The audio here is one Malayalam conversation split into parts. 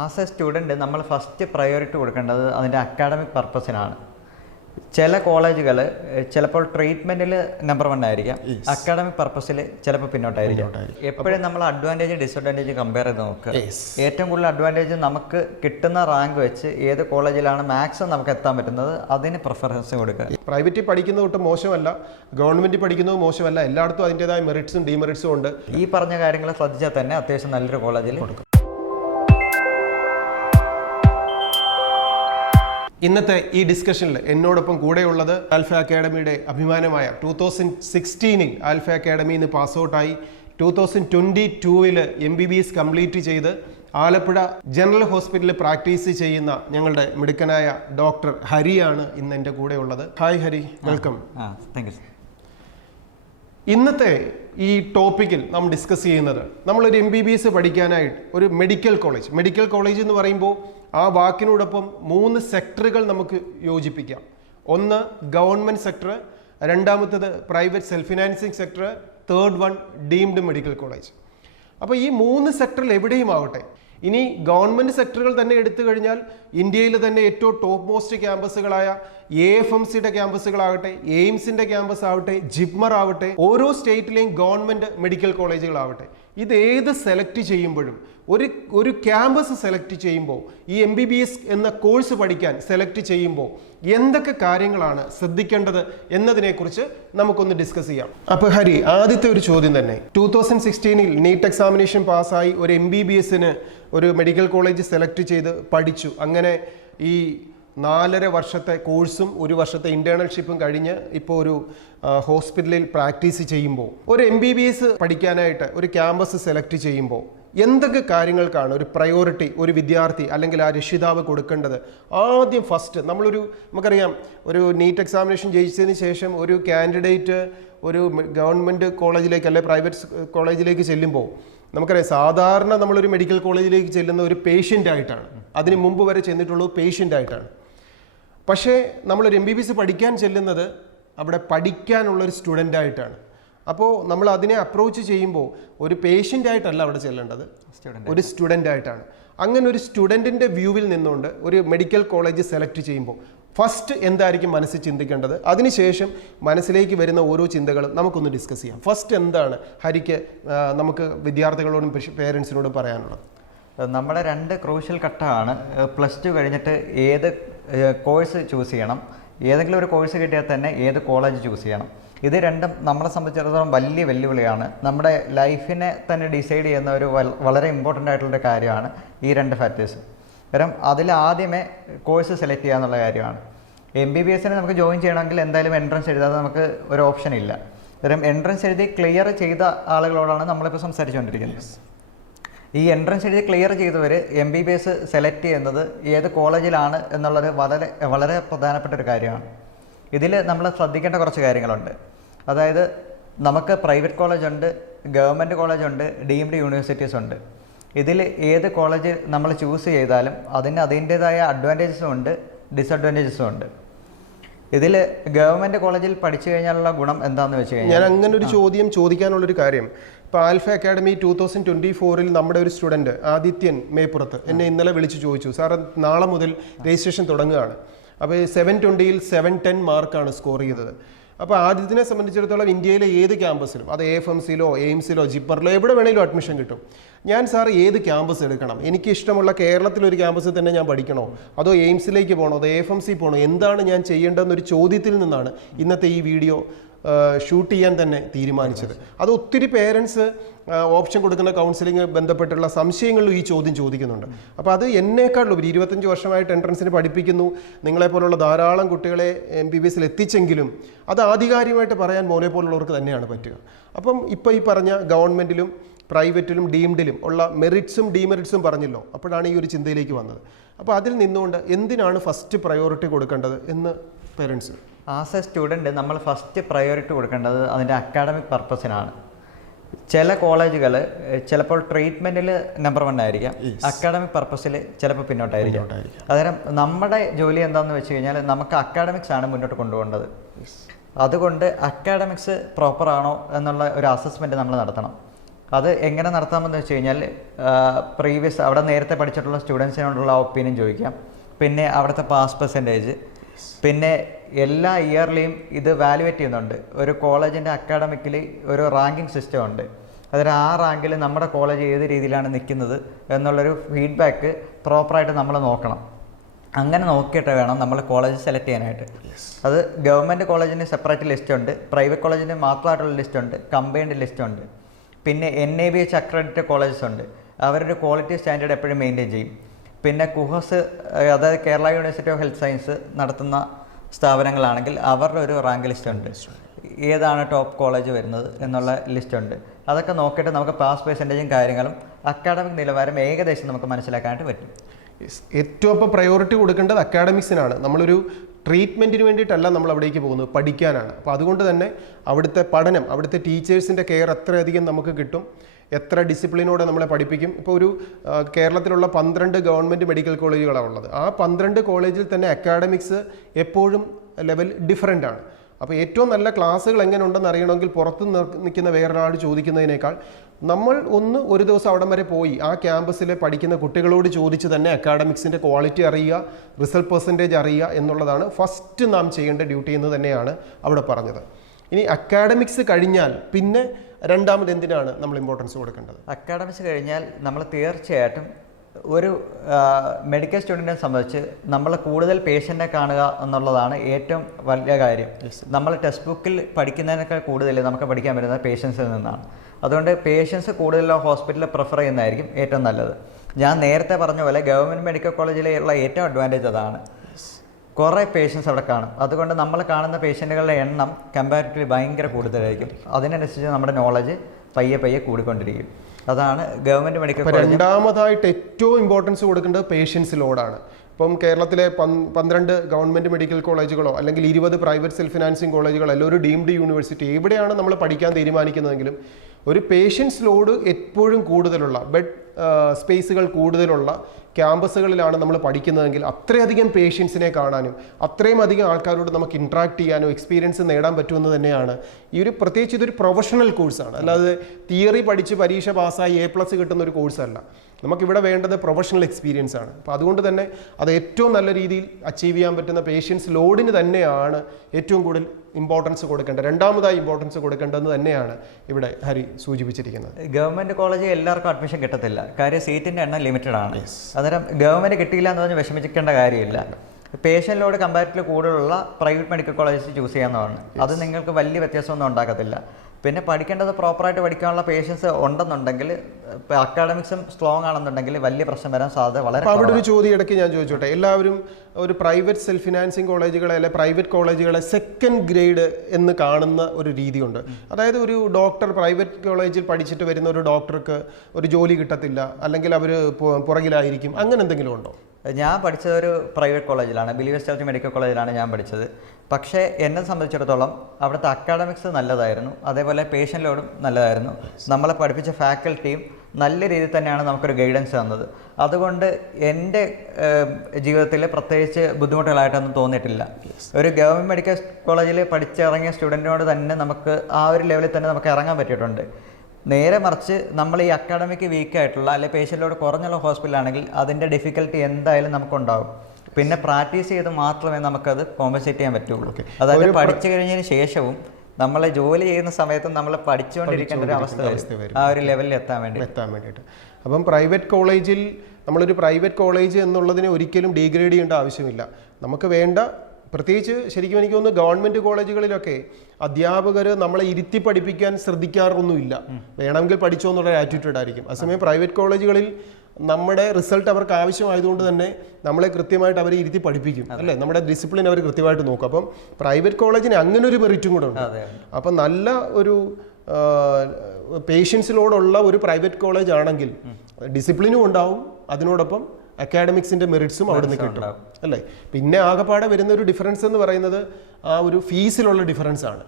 ആസ് എ സ്റ്റുഡൻറ്റ് നമ്മൾ ഫസ്റ്റ് പ്രയോറിറ്റി കൊടുക്കേണ്ടത് അതിൻ്റെ അക്കാഡമിക് പർപ്പസിനാണ്. ചില കോളേജുകൾ ചിലപ്പോൾ ട്രീറ്റ്മെൻറ്റിൽ നമ്പർ 1 ആയിരിക്കാം, അക്കാഡമിക് പർപ്പസിൽ ചിലപ്പോൾ പിന്നോട്ടായിരിക്കും. എപ്പോഴും നമ്മൾ അഡ്വാൻറ്റേജ് ഡിസഡ്വാൻറ്റേജ് കമ്പയർ ചെയ്ത് നോക്കുക. ഏറ്റവും കൂടുതൽ അഡ്വാൻറ്റേജ് നമുക്ക് കിട്ടുന്ന റാങ്ക് വെച്ച് ഏത് കോളേജിലാണ് മാക്സിമം നമുക്ക് എത്താൻ പറ്റുന്നത് അതിന് പ്രിഫറൻസ് കൊടുക്കുക. പ്രൈവറ്റിൽ പഠിക്കുന്നത് തൊട്ട് മോശമല്ല, ഗവൺമെൻറ് പഠിക്കുന്നത് മോശമല്ല, എല്ലായിടത്തും അതിൻ്റെതായ മെറിറ്റ്സും ഡിമെറിറ്റ്സും ഉണ്ട്. ഈ പറഞ്ഞ കാര്യങ്ങൾ ശ്രദ്ധിച്ചാൽ തന്നെ അത്യാവശ്യം നല്ലൊരു കോളേജിൽ കൊടുക്കും. ഇന്നത്തെ ഈ ഡിസ്കഷനിൽ എന്നോടൊപ്പം കൂടെയുള്ളത് ആൽഫ അക്കാഡമിയുടെ അഭിമാനമായ 2016 ആൽഫ അക്കാഡമിയിൽ നിന്ന് പാസ് ഔട്ടായി 2022 MBBS കംപ്ലീറ്റ് ചെയ്ത് ആലപ്പുഴ ജനറൽ ഹോസ്പിറ്റലിൽ പ്രാക്ടീസ് ചെയ്യുന്ന ഞങ്ങളുടെ മിടുക്കനായ ഡോക്ടർ ഹരിയാണ് ഇന്ന് എൻ്റെ കൂടെയുള്ളത്. Hi Hari, welcome. Thank you. ഇന്നത്തെ ഈ ടോപ്പിക്കിൽ നാം ഡിസ്കസ് ചെയ്യുന്നത് നമ്മളൊരു MBBS പഠിക്കാനായിട്ട് ഒരു മെഡിക്കൽ കോളേജ് എന്ന് പറയുമ്പോൾ ആ വാക്കിനോടൊപ്പം 3 സെക്ടറുകൾ നമുക്ക് യോജിപ്പിക്കാം. ഒന്ന് ഗവൺമെൻറ് സെക്ടർ, രണ്ടാമത്തത് private self financing sector, third one deemed medical college. അപ്പോൾ ഈ 3 സെക്ടറിൽ എവിടെയും ആവട്ടെ, ഇനി ഗവൺമെൻറ് സെക്ടറുകൾ തന്നെ എടുത്തു കഴിഞ്ഞാൽ ഇന്ത്യയിൽ തന്നെ ഏറ്റവും ടോപ്പ് മോസ്റ്റ് ക്യാമ്പസുകളായ AFMCയുടെ ക്യാമ്പസുകളാകട്ടെ, എയിംസിൻ്റെ ക്യാമ്പസ് ആവട്ടെ, ജിപ്മർ ആവട്ടെ, ഓരോ സ്റ്റേറ്റിലെയും ഗവൺമെൻറ് മെഡിക്കൽ കോളേജുകളാവട്ടെ, ഇത് ഏത് സെലക്ട് ചെയ്യുമ്പോഴും ഒരു ക്യാമ്പസ് സെലക്ട് ചെയ്യുമ്പോൾ ഈ MBBS എന്ന കോഴ്സ് പഠിക്കാൻ സെലക്ട് ചെയ്യുമ്പോൾ എന്തൊക്കെ കാര്യങ്ങളാണ് ശ്രദ്ധിക്കേണ്ടത് എന്നതിനെക്കുറിച്ച് നമുക്കൊന്ന് ഡിസ്കസ് ചെയ്യാം. അപ്പോൾ ഹരി, ആദ്യത്തെ ഒരു ചോദ്യം തന്നെ, 2016 നീറ്റ് എക്സാമിനേഷൻ പാസ്സായി ഒരു MBBSന് ഒരു മെഡിക്കൽ കോളേജ് സെലക്ട് ചെയ്ത് പഠിച്ചു. അങ്ങനെ ഈ 4.5 വർഷത്തെ കോഴ്സും 1 വർഷത്തെ ഇന്റേൺഷിപ്പും കഴിഞ്ഞ് ഇപ്പോൾ ഒരു ഹോസ്പിറ്റലിൽ പ്രാക്ടീസ് ചെയ്യുമ്പോൾ ഒരു MBBS പഠിക്കാനായിട്ട് ഒരു ക്യാമ്പസ് സെലക്ട് ചെയ്യുമ്പോൾ എന്തൊക്കെ കാര്യങ്ങൾക്കാണ് ഒരു പ്രയോറിറ്റി ഒരു വിദ്യാർത്ഥി അല്ലെങ്കിൽ ആ രക്ഷിതാവ് കൊടുക്കേണ്ടത്? ആദ്യം ഫസ്റ്റ് നമുക്കറിയാം, ഒരു നീറ്റ് എക്സാമിനേഷൻ ജയിച്ചതിന് ശേഷം ഒരു കാൻഡിഡേറ്റ് ഒരു ഗവൺമെൻറ് കോളേജിലേക്ക് അല്ലെങ്കിൽ പ്രൈവറ്റ് കോളേജിലേക്ക് ചെല്ലുമ്പോൾ നമുക്കറിയാം, സാധാരണ നമ്മളൊരു മെഡിക്കൽ കോളേജിലേക്ക് ചെല്ലുന്ന ഒരു പേഷ്യൻ്റ് ആയിട്ടാണ്. അതിന് മുമ്പ് വരെ ചെന്നിട്ടുള്ളത് പേഷ്യൻ്റ് ആയിട്ടാണ്. പക്ഷേ നമ്മളൊരു MBBS പഠിക്കാൻ ചെല്ലുന്നത് അവിടെ പഠിക്കാനുള്ളൊരു സ്റ്റുഡൻ്റ് ആയിട്ടാണ്. അപ്പോൾ നമ്മൾ അതിനെ അപ്രോച്ച് ചെയ്യുമ്പോൾ ഒരു പേഷ്യൻ്റ് ആയിട്ടല്ല അവിടെ ചെല്ലേണ്ടത്, ഒരു സ്റ്റുഡൻ്റ് ആയിട്ടാണ്. അങ്ങനെ ഒരു സ്റ്റുഡൻറ്റിൻ്റെ വ്യൂവിൽ നിന്നുകൊണ്ട് ഒരു മെഡിക്കൽ കോളേജ് സെലക്ട് ചെയ്യുമ്പോൾ ഫസ്റ്റ് എന്തായിരിക്കും മനസ്സിൽ ചിന്തിക്കേണ്ടത്? അതിനുശേഷം മനസ്സിലേക്ക് വരുന്ന ഓരോ ചിന്തകളും നമുക്കൊന്ന് ഡിസ്കസ് ചെയ്യാം. ഫസ്റ്റ് എന്താണ് ഹരിക്ക് നമുക്ക് വിദ്യാർത്ഥികളോടും പേരൻസിനോടും പറയാനുള്ളത്? നമ്മുടെ 2 ക്രൂഷ്യൽ ഘട്ടമാണ്. +2 കഴിഞ്ഞിട്ട് ഏത് കോഴ്സ് ചൂസ് ചെയ്യണം, ഏതെങ്കിലും ഒരു കോഴ്സ് കിട്ടിയാൽ തന്നെ ഏത് കോളേജ് ചൂസ് ചെയ്യണം. ഇത് രണ്ടും നമ്മളെ സംബന്ധിച്ചിടത്തോളം വലിയ വെല്ലുവിളിയാണ്. നമ്മുടെ ലൈഫിനെ തന്നെ ഡിസൈഡ് ചെയ്യുന്ന ഒരു വളരെ ഇമ്പോർട്ടൻ്റ് ആയിട്ടുള്ളൊരു കാര്യമാണ് ഈ 2 ഫാക്ടേഴ്സ്. കാരണം അതിൽ ആദ്യമേ കോഴ്സ് സെലക്ട് ചെയ്യുക എന്നുള്ള കാര്യമാണ്. MBBSന് നമുക്ക് ജോയിൻ ചെയ്യണമെങ്കിൽ എന്തായാലും എൻട്രൻസ് എഴുതാതെ നമുക്ക് ഒരു ഓപ്ഷൻ ഇല്ല. കാരണം എൻട്രൻസ് എഴുതി ക്ലിയർ ചെയ്ത ആളുകളോടാണ് നമ്മളിപ്പോൾ സംസാരിച്ചുകൊണ്ടിരിക്കുന്നത്. ഈ എൻട്രൻസ് എഴുതി ക്ലിയർ ചെയ്തവർ MBBS സെലക്ട് ചെയ്യുന്നത് ഏത് കോളേജിലാണ് എന്നുള്ളത് വളരെ വളരെ പ്രധാനപ്പെട്ട ഒരു കാര്യമാണ്. ഇതിൽ നമ്മൾ ശ്രദ്ധിക്കേണ്ട കുറച്ച് കാര്യങ്ങളുണ്ട്. അതായത് നമുക്ക് പ്രൈവറ്റ് കോളേജുണ്ട്, ഗവൺമെൻറ് കോളേജുണ്ട്, ഡീംഡ് യൂണിവേഴ്സിറ്റീസ് ഉണ്ട്. ഇതിൽ ഏത് കോളേജ് നമ്മൾ ചൂസ് ചെയ്താലും അതിൻ്റേതായ അഡ്വാൻറ്റേജസും ഉണ്ട്, ഡിസഡ്വാൻറ്റേജസും ഉണ്ട്. ഇതിൽ ഗവൺമെൻറ് കോളേജിൽ പഠിച്ചു കഴിഞ്ഞാലുള്ള ഗുണം എന്താണെന്ന് വെച്ച് കഴിഞ്ഞാൽ, ഞാൻ അങ്ങനെ ഒരു ചോദ്യം ചോദിക്കാനുള്ളൊരു കാര്യം, ഇപ്പോൾ ആൽഫ അക്കാഡമി 2024 നമ്മുടെ ഒരു സ്റ്റുഡൻറ്റ് ആദിത്യൻ മേപ്പുറത്ത് എന്നെ ഇന്നലെ വിളിച്ച് ചോദിച്ചു, സാർ നാളെ മുതൽ രജിസ്ട്രേഷൻ തുടങ്ങുകയാണ്. അപ്പോൾ 720ൽ 710 മാർക്കാണ് സ്കോർ ചെയ്തത്. അപ്പോൾ ആദ്യത്തിനെ സംബന്ധിച്ചിടത്തോളം ഇന്ത്യയിലെ ഏത് ക്യാമ്പസിലും, അത് AFMCയിലോ എയിംസിലോ ജിപ്മറിലോ എവിടെ വേണമെങ്കിലും അഡ്മിഷൻ കിട്ടും. ഞാൻ സാർ ഏത് ക്യാമ്പസ് എടുക്കണം? എനിക്ക് ഇഷ്ടമുള്ള കേരളത്തിലൊരു ക്യാമ്പസിൽ തന്നെ ഞാൻ പഠിക്കണോ, അതോ എയിംസിലേക്ക് പോകണോ, അതോ AFMC പോകണോ, എന്താണ് ഞാൻ ചെയ്യേണ്ടതെന്നൊരു ചോദ്യത്തിൽ നിന്നാണ് ഇന്നത്തെ ഈ വീഡിയോ ഷൂട്ട് ചെയ്യാൻ തന്നെ തീരുമാനിച്ചത്. അത് ഒത്തിരി പേരൻസ് ഓപ്ഷൻ കൊടുക്കുന്ന കൗൺസിലിംഗ് ബന്ധപ്പെട്ടുള്ള സംശയങ്ങളിലും ഈ ചോദ്യം ചോദിക്കുന്നുണ്ട്. അപ്പോൾ അത് എന്നേക്കാളുപരി 25 വർഷമായിട്ട് എൻട്രൻസിന് പഠിപ്പിക്കുന്നു, നിങ്ങളെപ്പോലുള്ള ധാരാളം കുട്ടികളെ MBBSൽ എത്തിച്ചെങ്കിലും അത് ആധികാരികമായിട്ട് പറയാൻ മോനെ പോലുള്ളവർക്ക് തന്നെയാണ് പറ്റുക. അപ്പം ഇപ്പോൾ ഈ പറഞ്ഞ ഗവൺമെൻറ്റിലും പ്രൈവറ്റിലും ഡീംഡിലും ഉള്ള മെറിറ്റ്സും ഡീമെറിറ്റ്സും പറഞ്ഞല്ലോ, അപ്പോഴാണ് ഈ ഒരു ചിന്തയിലേക്ക് വന്നത്. അപ്പോൾ അതിൽ നിന്നുകൊണ്ട് എന്തിനാണ് ഫസ്റ്റ് പ്രയോറിറ്റി കൊടുക്കേണ്ടത് എന്ന് പേരൻസ്? ആസ് എ സ്റ്റുഡൻറ്റ് നമ്മൾ ഫസ്റ്റ് പ്രയോറിറ്റി കൊടുക്കേണ്ടത് അതിൻ്റെ അക്കാഡമിക് പർപ്പസിനാണ്. ചില കോളേജുകൾ ചിലപ്പോൾ ട്രീറ്റ്മെൻറ്റിൽ നമ്പർ 1 ആയിരിക്കാം, അക്കാഡമിക് പർപ്പസിൽ ചിലപ്പോൾ പിന്നോട്ടായിരിക്കും. അന്നേരം നമ്മുടെ ജോലി എന്താണെന്ന് വെച്ച് കഴിഞ്ഞാൽ നമുക്ക് അക്കാഡമിക്സ് ആണ് മുന്നോട്ട് കൊണ്ടുപോകേണ്ടത്. അതുകൊണ്ട് അക്കാഡമിക്സ് പ്രോപ്പർ ആണോ എന്നുള്ള ഒരു അസസ്മെൻറ്റ് നമ്മൾ നടത്തണം. അത് എങ്ങനെ നടത്താമെന്ന് വെച്ച് കഴിഞ്ഞാൽ പ്രീവിയസ് അവിടെ നേരത്തെ പഠിച്ചിട്ടുള്ള സ്റ്റുഡൻസിനോടുള്ള ഒപ്പീനിയൻ ചോദിക്കാം, പിന്നെ അവിടുത്തെ പാസ് പെർസെൻറ്റേജ്, പിന്നെ എല്ലാ ഇയർലിയും ഇത് വാലുവേറ്റ് ചെയ്യുന്നുണ്ട്. ഒരു കോളേജിൻ്റെ അക്കാഡമിക്കലി ഒരു റാങ്കിങ് സിസ്റ്റം ഉണ്ട്. അതിൽ ആ റാങ്കിൽ നമ്മുടെ കോളേജ് ഏത് രീതിയിലാണ് നിൽക്കുന്നത് എന്നുള്ളൊരു ഫീഡ്ബാക്ക് പ്രോപ്പറായിട്ട് നമ്മൾ നോക്കണം. അങ്ങനെ നോക്കിയിട്ട് വേണം നമ്മൾ കോളേജ് സെലക്ട് ചെയ്യാനായിട്ട്. അത് ഗവൺമെൻറ് കോളേജിന് സെപ്പറേറ്റ് ലിസ്റ്റ് ഉണ്ട്, പ്രൈവറ്റ് കോളേജിന് മാത്രമായിട്ടുള്ള ലിസ്റ്റ് ഉണ്ട്, കമ്പൈൻഡ് ലിസ്റ്റ് ഉണ്ട്. പിന്നെ NABH അക്രഡിറ്റഡ് കോളേജസ് ഉണ്ട്, അവരുടെ ക്വാളിറ്റി സ്റ്റാൻഡേർഡ് എപ്പോഴും മെയിൻറ്റെയിൻ ചെയ്യും. പിന്നെ കുഹസ്, അതായത് Kerala university of health science നടത്തുന്ന സ്ഥാപനങ്ങളാണെങ്കിൽ അവരുടെ ഒരു റാങ്ക് ലിസ്റ്റ് ഉണ്ട്, ഏതാണ് ടോപ്പ് കോളേജ് വരുന്നത് എന്നുള്ള ലിസ്റ്റ് ഉണ്ട്. അതൊക്കെ നോക്കിയിട്ട് നമുക്ക് പാസ് പെർസെൻറ്റേജും കാര്യങ്ങളും അക്കാഡമിക് നിലവാരം ഏകദേശം നമുക്ക് മനസ്സിലാക്കാനായിട്ട് പറ്റും. ഏറ്റവും ഇപ്പോൾ പ്രയോറിറ്റി കൊടുക്കേണ്ടത് അക്കാഡമിക്സിനാണ്. നമ്മളൊരു ട്രീറ്റ്മെൻറ്റിന് വേണ്ടിയിട്ടല്ല നമ്മൾ അവിടേക്ക് പോകുന്നത്, പഠിക്കാനാണ്. അപ്പോൾ അതുകൊണ്ട് തന്നെ അവിടുത്തെ പഠനം, അവിടുത്തെ ടീച്ചേഴ്സിൻ്റെ കെയർ അത്രയധികം നമുക്ക് കിട്ടും, എത്ര ഡിസിപ്ലിനോടെ നമ്മളെ പഠിപ്പിക്കും. ഇപ്പോൾ ഒരു കേരളത്തിലുള്ള 12 ഗവൺമെൻറ് മെഡിക്കൽ കോളേജുകളാണ് ഉള്ളത്. ആ 12 കോളേജിൽ തന്നെ അക്കാഡമിക്സ് എപ്പോഴും ലെവൽ ഡിഫറൻ്റ് ആണ്. അപ്പോൾ ഏറ്റവും നല്ല ക്ലാസ്സുകൾ എങ്ങനെ ഉണ്ടെന്ന് അറിയണമെങ്കിൽ പുറത്ത് നിൽക്കുന്ന വേറൊരാൾ ചോദിക്കുന്നതിനേക്കാൾ നമ്മൾ ഒരു ദിവസം അവിടം വരെ പോയി ആ ക്യാമ്പസിൽ പഠിക്കുന്ന കുട്ടികളോട് ചോദിച്ച് തന്നെ അക്കാഡമിക്സിൻ്റെ ക്വാളിറ്റി അറിയുക, റിസൾട്ട് പെർസെൻറ്റേജ് അറിയുക എന്നുള്ളതാണ് ഫസ്റ്റ് നാം ചെയ്യേണ്ട ഡ്യൂട്ടി എന്ന് തന്നെയാണ് അവിടെ പറഞ്ഞത്. ഇനി അക്കാഡമിക്സ് കഴിഞ്ഞാൽ പിന്നെ രണ്ടാമത് എന്തിനാണ് നമ്മൾ ഇമ്പോർട്ടൻസ് കൊടുക്കേണ്ടത്? അക്കാഡമിക്സ് കഴിഞ്ഞാൽ നമ്മൾ തീർച്ചയായിട്ടും ഒരു മെഡിക്കൽ സ്റ്റുഡൻറ്റിനെ സംബന്ധിച്ച് നമ്മൾ കൂടുതൽ പേഷ്യൻറ്റിനെ കാണുക എന്നുള്ളതാണ് ഏറ്റവും വലിയ കാര്യം. നമ്മൾ ടെക്സ്റ്റ് ബുക്കിൽ പഠിക്കുന്നതിനേക്കാൾ കൂടുതൽ നമുക്ക് പഠിക്കാൻ പറ്റുന്നത് പേഷ്യൻസിൽ നിന്നാണ്. അതുകൊണ്ട് പേഷ്യൻസ് കൂടുതലുള്ള ഹോസ്പിറ്റലിൽ പ്രിഫർ ചെയ്യുന്നതായിരിക്കും ഏറ്റവും നല്ലത്. ഞാൻ നേരത്തെ പറഞ്ഞ പോലെ ഗവൺമെൻറ് മെഡിക്കൽ കോളേജിലുള്ള ഏറ്റവും അഡ്വാൻറ്റേജ് അതാണ്. കുറേ പേഷ്യൻസ് അവിടെ കാണും. അതുകൊണ്ട് നമ്മൾ കാണുന്ന പേഷ്യൻറ്റുകളുടെ എണ്ണം കമ്പാരിറ്റീവ്ലി ഭയങ്കര കൂടുതലായിരിക്കും. അതിനനുസരിച്ച് നമ്മുടെ നോളജ് പയ്യെ കൂടിക്കൊണ്ടിരിക്കും. അതാണ് ഗവൺമെൻറ് മെഡിക്കൽ കോളേജ്. രണ്ടാമതായിട്ട് ഏറ്റവും ഇമ്പോർട്ടൻസ് കൊടുക്കേണ്ടത് പേഷ്യൻസിലോടാണ്. ഇപ്പം കേരളത്തിലെ 12 ഗവൺമെൻറ് മെഡിക്കൽ കോളേജുകളോ അല്ലെങ്കിൽ 20 പ്രൈവറ്റ് സെൽഫ് ഫിനാൻസിങ് കോളേജുകളോ അല്ലെങ്കിൽ ഒരു ഡീംഡ് യൂണിവേഴ്സിറ്റി എവിടെയാണ് നമ്മൾ പഠിക്കാൻ തീരുമാനിക്കുന്നതെങ്കിലും ഒരു പേഷ്യൻസ് ലോഡ് എപ്പോഴും കൂടുതലുള്ള, ബെഡ് സ്പേസുകൾ കൂടുതലുള്ള ക്യാമ്പസുകളിലാണ് നമ്മൾ പഠിക്കുന്നതെങ്കിൽ അത്രയധികം പേഷ്യൻസിനെ കാണാനും അത്രയും അധികം ആൾക്കാരോട് നമുക്ക് ഇൻട്രാക്ട് ചെയ്യാനും എക്സ്പീരിയൻസ് നേടാൻ പറ്റുമെന്ന് തന്നെയാണ് പ്രത്യേകിച്ച് ഇതൊരു പ്രൊഫഷണൽ കോഴ്സാണ്. അല്ലാതെ തിയറി പഠിച്ച് പരീക്ഷ പാസ്സായി A+ കിട്ടുന്ന ഒരു കോഴ്സല്ല. നമുക്കിവിടെ വേണ്ടത് പ്രൊഫഷണൽ എക്സ്പീരിയൻസ് ആണ്. അപ്പോൾ അതുകൊണ്ട് തന്നെ അത് ഏറ്റവും നല്ല രീതിയിൽ അച്ചീവ് ചെയ്യാൻ പറ്റുന്ന പേഷ്യൻസ് ലോഡിന് തന്നെയാണ് ഏറ്റവും കൂടുതൽ ഇമ്പോർട്ടൻസ് കൊടുക്കേണ്ടത്, രണ്ടാമതായി ഇമ്പോർട്ടൻസ് കൊടുക്കേണ്ടതെന്ന് തന്നെയാണ് ഇവിടെ ഹരി സൂചിപ്പിച്ചിരിക്കുന്നത്. ഗവൺമെൻറ് കോളേജിൽ എല്ലാവർക്കും അഡ്മിഷൻ കിട്ടത്തില്ല, കാര്യം സീറ്റിൻ്റെ എണ്ണം ലിമിറ്റഡ് ആണ്. അന്നേരം ഗവൺമെൻറ് കിട്ടിയില്ല എന്ന് പറഞ്ഞ് വിഷമിക്കേണ്ട കാര്യമില്ല. പേഷ്യൻ്റ് ലോഡ് കമ്പാരിറ്റീവ്ലി കൂടുതലുള്ള പ്രൈവറ്റ് മെഡിക്കൽ കോളേജസ് ചൂസ് ചെയ്യാവുന്നതാണ്. അത് നിങ്ങൾക്ക് വലിയ വ്യത്യാസമൊന്നും ഉണ്ടാക്കത്തില്ല. പിന്നെ പഠിക്കേണ്ടത് പ്രോപ്പറായിട്ട് പഠിക്കാനുള്ള പേഷ്യൻസ് ഉണ്ടെന്നുണ്ടെങ്കിൽ, അക്കാഡമിക്സും സ്ട്രോങ് ആണെന്നുണ്ടെങ്കിൽ വലിയ പ്രശ്നം വരാൻ സാധ്യത വളരെ. അവിടെ ഒരു ചോദ്യം ഇടയ്ക്ക് ഞാൻ ചോദിച്ചോട്ടെ, എല്ലാവരും ഒരു പ്രൈവറ്റ് സെൽഫ് ഫിനാൻസിങ് കോളേജുകളെ അല്ലെ പ്രൈവറ്റ് കോളേജുകളെ സെക്കൻഡ് ഗ്രേഡ് എന്ന് കാണുന്ന ഒരു രീതിയുണ്ട്. അതായത് ഒരു ഡോക്ടർ പ്രൈവറ്റ് കോളേജിൽ പഠിച്ചിട്ട് വരുന്ന ഒരു ഡോക്ടർക്ക് ഒരു ജോലി കിട്ടത്തില്ല, അല്ലെങ്കിൽ അവർ പുറകിലായിരിക്കും, അങ്ങനെ എന്തെങ്കിലും ഉണ്ടോ? ഞാൻ പഠിച്ചത് ഒരു പ്രൈവറ്റ് കോളേജിലാണ്, ബിലീവേഴ്സ് ചർച്ച് മെഡിക്കൽ കോളേജിലാണ് ഞാൻ പഠിച്ചത്. പക്ഷേ എന്നെ സംബന്ധിച്ചിടത്തോളം അവിടുത്തെ അക്കാഡമിക്സ് നല്ലതായിരുന്നു, അതേപോലെ പേഷ്യൻ്റ് ലോഡും നല്ലതായിരുന്നു. നമ്മളെ പഠിപ്പിച്ച ഫാക്കൽറ്റിയും നല്ല രീതിയിൽ തന്നെയാണ് നമുക്കൊരു ഗൈഡൻസ് തന്നത്. അതുകൊണ്ട് എൻ്റെ ജീവിതത്തിൽ പ്രത്യേകിച്ച് ബുദ്ധിമുട്ടുകളായിട്ടൊന്നും തോന്നിയിട്ടില്ല. ഒരു ഗവൺമെൻറ് മെഡിക്കൽ കോളേജിൽ പഠിച്ചിറങ്ങിയ സ്റ്റുഡൻറ്റിനോട് തന്നെ നമുക്ക് ആ ഒരു ലെവലിൽ തന്നെ നമുക്ക് ഇറങ്ങാൻ പറ്റിയിട്ടുണ്ട്. നേരെ മറിച്ച് നമ്മൾ ഈ അക്കാഡമിക് വീക്കായിട്ടുള്ള അല്ലെങ്കിൽ പേഷ്യൻ്റ് ലോഡ് കുറഞ്ഞുള്ള ഹോസ്പിറ്റലാണെങ്കിൽ അതിൻ്റെ ഡിഫിക്കൽട്ടി എന്തായാലും നമുക്കുണ്ടാകും. പിന്നെ പ്രാക്ടീസ് ചെയ്ത് മാത്രമേ നമുക്കത് കോമ്പൻസേറ്റ് ചെയ്യാൻ പറ്റുള്ളൂ. അതായത് പഠിച്ചു കഴിഞ്ഞതിന് ശേഷവും നമ്മളെ ജോലി ചെയ്യുന്ന സമയത്തും നമ്മൾ പഠിച്ചുകൊണ്ടിരിക്കേണ്ട ഒരു അവസ്ഥ വരും, ആ ഒരു ലെവലിൽ എത്താൻ വേണ്ടിയിട്ട്. അപ്പം പ്രൈവറ്റ് കോളേജിൽ നമ്മളൊരു പ്രൈവറ്റ് കോളേജ് എന്നുള്ളതിനെ ഒരിക്കലും ഡീഗ്രേഡ് ചെയ്യേണ്ട ആവശ്യമില്ല. നമുക്ക് വേണ്ട, പ്രത്യേകിച്ച് ശരിക്കും എനിക്ക് തോന്നുന്നു ഗവൺമെൻറ് കോളേജുകളിലൊക്കെ അധ്യാപകർ നമ്മളെ ഇരുത്തി പഠിപ്പിക്കാൻ ശ്രദ്ധിക്കാറൊന്നുമില്ല, വേണമെങ്കിൽ പഠിച്ചോ എന്നുള്ള ആറ്റിറ്റ്യൂഡ് ആയിരിക്കും. അതേസമയം പ്രൈവറ്റ് കോളേജുകളിൽ നമ്മുടെ റിസൾട്ട് അവർക്ക് ആവശ്യമായതുകൊണ്ട് തന്നെ നമ്മളെ കൃത്യമായിട്ട് അവരെ ഇരുത്തി പഠിപ്പിക്കും, അല്ലേ? നമ്മുടെ ഡിസിപ്ലിൻ അവർ കൃത്യമായിട്ട് നോക്കും. അപ്പം പ്രൈവറ്റ് കോളേജിന് അങ്ങനെ ഒരു മെറിറ്റും കൂടെ ഉണ്ട്. അപ്പം നല്ല ഒരു പേഷ്യൻസിലോടുള്ള ഒരു പ്രൈവറ്റ് കോളേജ് ആണെങ്കിൽ ഡിസിപ്ലിനും ഉണ്ടാവും, അതിനോടൊപ്പം അക്കാഡമിക്സിൻ്റെ മെറിറ്റ്സും അവിടെ നിന്ന് കിട്ടും, അല്ലേ? പിന്നെ ആകെപ്പാടെ വരുന്ന ഒരു ഡിഫറൻസ് എന്ന് പറയുന്നത് ആ ഒരു ഫീസിലുള്ള ഡിഫറൻസ് ആണ്.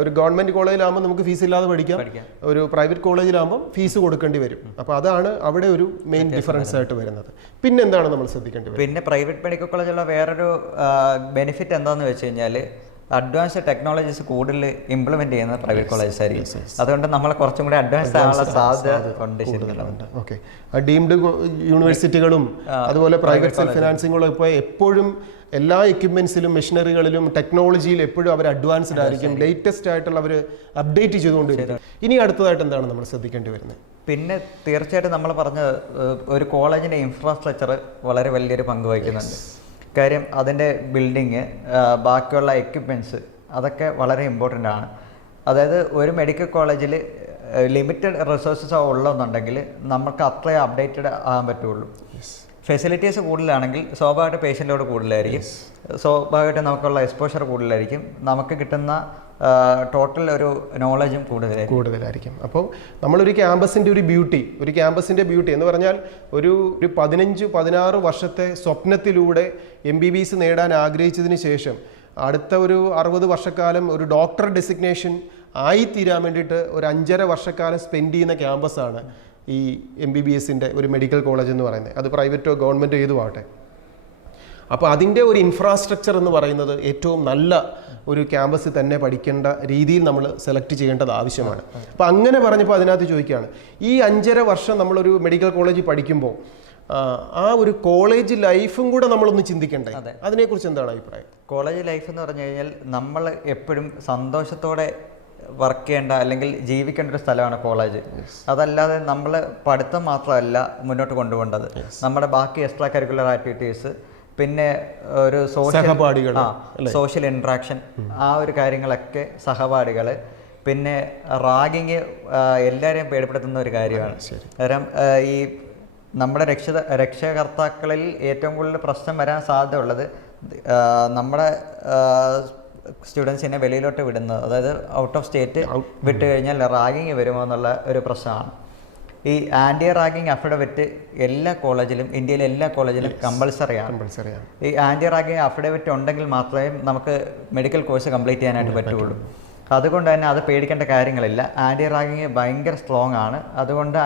ഒരു ഗവൺമെൻറ് കോളേജിലാകുമ്പോൾ നമുക്ക് ഫീസ് ഇല്ലാതെ പഠിക്കാം, ഒരു പ്രൈവറ്റ് കോളേജിലാകുമ്പോൾ ഫീസ് കൊടുക്കേണ്ടി വരും. അപ്പോൾ അതാണ് അവിടെ ഒരു മെയിൻ ഡിഫറൻസ് ആയിട്ട് വരുന്നത്. പിന്നെ എന്താണ് നമ്മൾ ശ്രദ്ധിക്കേണ്ടത്? പിന്നെ പ്രൈവറ്റ് മെഡിക്കൽ കോളേജിലുള്ള വേറൊരു ബെനിഫിറ്റ് എന്താണെന്ന് വെച്ച് കഴിഞ്ഞാൽ അഡ്വാൻസ്ഡ് ടെക്നോളജീസ് കൂടുതൽ ഇംപ്ലിമെന്റ് ചെയ്യുന്നത് പ്രൈവറ്റ് കോളേജസ് ആയിരിക്കും. അതുകൊണ്ട് നമ്മൾ കുറച്ചും കൂടി അഡ്വാൻസ് ആവാനുള്ള സാധ്യത ഉണ്ട്. ഓക്കെ, ഡീംഡ് യൂണിവേഴ്സിറ്റികളും അതുപോലെ പ്രൈവറ്റ് സെൽഫ് ഫിനാൻസിങ്ങുകളും ഇപ്പോൾ എപ്പോഴും എല്ലാ എക്യുപ്മെന്റ്സിലും മെഷീനറികളിലും ടെക്നോളജിയിൽ എപ്പോഴും അവർ അഡ്വാൻസ്ഡ് ആയിരിക്കും, ലേറ്റസ്റ്റ് ആയിട്ടുള്ള അവർ അപ്ഡേറ്റ് ചെയ്തുകൊണ്ടിരിക്കും. ഇനി അടുത്തതായിട്ട് എന്താണ് നമ്മൾ ശ്രദ്ധിക്കേണ്ടി വരുന്നത്? പിന്നെ തീർച്ചയായിട്ടും നമ്മൾ പറഞ്ഞ ഒരു കോളേജിൻ്റെ ഇൻഫ്രാസ്ട്രക്ചർ വളരെ വലിയൊരു പങ്ക് വഹിക്കുന്നുണ്ട്. കാര്യം അതിൻ്റെ ബിൽഡിങ്, ബാക്കിയുള്ള എക്യുപ്മെൻറ്റ്സ് അതൊക്കെ വളരെ ഇമ്പോർട്ടൻ്റ് ആണ്. അതായത് ഒരു മെഡിക്കൽ കോളേജിൽ ലിമിറ്റഡ് റിസോഴ്സസ് ഉള്ളതെന്നുണ്ടെങ്കിൽ നമുക്ക് അത്രയും അപ്ഡേറ്റഡ് ആകാൻ പറ്റുള്ളൂ. ഫെസിലിറ്റീസ് കൂടുതലാണെങ്കിൽ സ്വാഭാവികമായിട്ട് പേഷ്യൻ്റ് ലോഡ് കൂടുതലായിരിക്കും, സ്വാഭാവികമായിട്ട് നമുക്കുള്ള എക്സ്പോഷർ കൂടുതലായിരിക്കും, നമുക്ക് കിട്ടുന്ന ടോട്ടൽ ഒരു നോളജും കൂടുതലായിരിക്കും. അപ്പോൾ നമ്മളൊരു ക്യാമ്പസിൻ്റെ ബ്യൂട്ടി എന്ന് പറഞ്ഞാൽ ഒരു 15-16 വർഷത്തെ സ്വപ്നത്തിലൂടെ MBBS നേടാൻ ആഗ്രഹിച്ചതിന് ശേഷം അടുത്ത ഒരു 60 വർഷക്കാലം ഒരു ഡോക്ടർ ഡെസിഗ്നേഷൻ ആയിത്തീരാൻ വേണ്ടിയിട്ട് ഒരു 5.5 വർഷക്കാലം സ്പെൻഡ് ചെയ്യുന്ന ക്യാമ്പസാണ് ഈ MBBSൻ്റെ ഒരു മെഡിക്കൽ കോളേജ് എന്ന് പറയുന്നത്. അത് പ്രൈവറ്റോ ഗവൺമെൻറ്റോ ഏതും ആവട്ടെ. അപ്പോൾ അതിൻ്റെ ഒരു ഇൻഫ്രാസ്ട്രക്ചർ എന്ന് പറയുന്നത് ഏറ്റവും നല്ല ഒരു ക്യാമ്പസ് തന്നെ പഠിക്കേണ്ട രീതിയിൽ നമ്മൾ സെലക്ട് ചെയ്യേണ്ടത് ആവശ്യമാണ്. അപ്പോൾ അങ്ങനെ പറഞ്ഞപ്പോൾ അതിനകത്ത് ചോദിക്കുകയാണ്, ഈ 5.5 വർഷം നമ്മളൊരു മെഡിക്കൽ കോളേജിൽ പഠിക്കുമ്പോൾ ആ ഒരു കോളേജ് ലൈഫും കൂടെ നമ്മളൊന്ന് ചിന്തിക്കണ്ടേ? അതിനെക്കുറിച്ച് എന്താണ് അഭിപ്രായം? കോളേജ് ലൈഫ് എന്ന് പറഞ്ഞു കഴിഞ്ഞാൽ നമ്മൾ എപ്പോഴും സന്തോഷത്തോടെ വർക്ക് ചെയ്യേണ്ട അല്ലെങ്കിൽ ജീവിക്കേണ്ട ഒരു സ്ഥലമാണ് കോളേജ്. അതല്ലാതെ നമ്മൾ പഠിത്തം മാത്രമല്ല മുന്നോട്ട് കൊണ്ടുപോകേണ്ടത്, നമ്മുടെ ബാക്കി എക്സ്ട്രാ കരിക്കുലർ ആക്ടിവിറ്റീസ്, പിന്നെ ഒരു സോഷ്യൽ ഇൻട്രാക്ഷൻ, ആ ഒരു കാര്യങ്ങളൊക്കെ, സഹപാഠികൾ, പിന്നെ റാഗിങ് എല്ലാവരെയും പേടിപ്പെടുത്തുന്ന ഒരു കാര്യമാണ്. കാരണം ഈ നമ്മുടെ രക്ഷകർത്താക്കളിൽ ഏറ്റവും കൂടുതൽ പ്രശ്നം വരാൻ സാധ്യതയുള്ളത് നമ്മുടെ സ്റ്റുഡൻസിനെ വെളിയിലോട്ട് വിടുന്നത്, അതായത് ഔട്ട് ഓഫ് സ്റ്റേറ്റ് വിട്ട് കഴിഞ്ഞാൽ റാഗിങ് വരുമോ എന്നുള്ള ഒരു പ്രശ്നമാണ്. ഈ ആൻറ്റി റാഗിങ് അഫിഡവിറ്റ് എല്ലാ കോളേജിലും, ഇന്ത്യയിലെ എല്ലാ കോളേജിലും കമ്പൾസറിയാണ്. ഈ ആൻറ്റി റാഗിങ് അഫിഡവിറ്റ് ഉണ്ടെങ്കിൽ മാത്രമേ നമുക്ക് മെഡിക്കൽ കോഴ്സ് കംപ്ലീറ്റ് ചെയ്യാനായിട്ട് പറ്റുള്ളൂ. അതുകൊണ്ട് തന്നെ അത് പേടിക്കേണ്ട കാര്യങ്ങളില്ല. ആൻറ്റി റാഗിങ് ഭയങ്കര സ്ട്രോങ് ആണ്. അതുകൊണ്ട്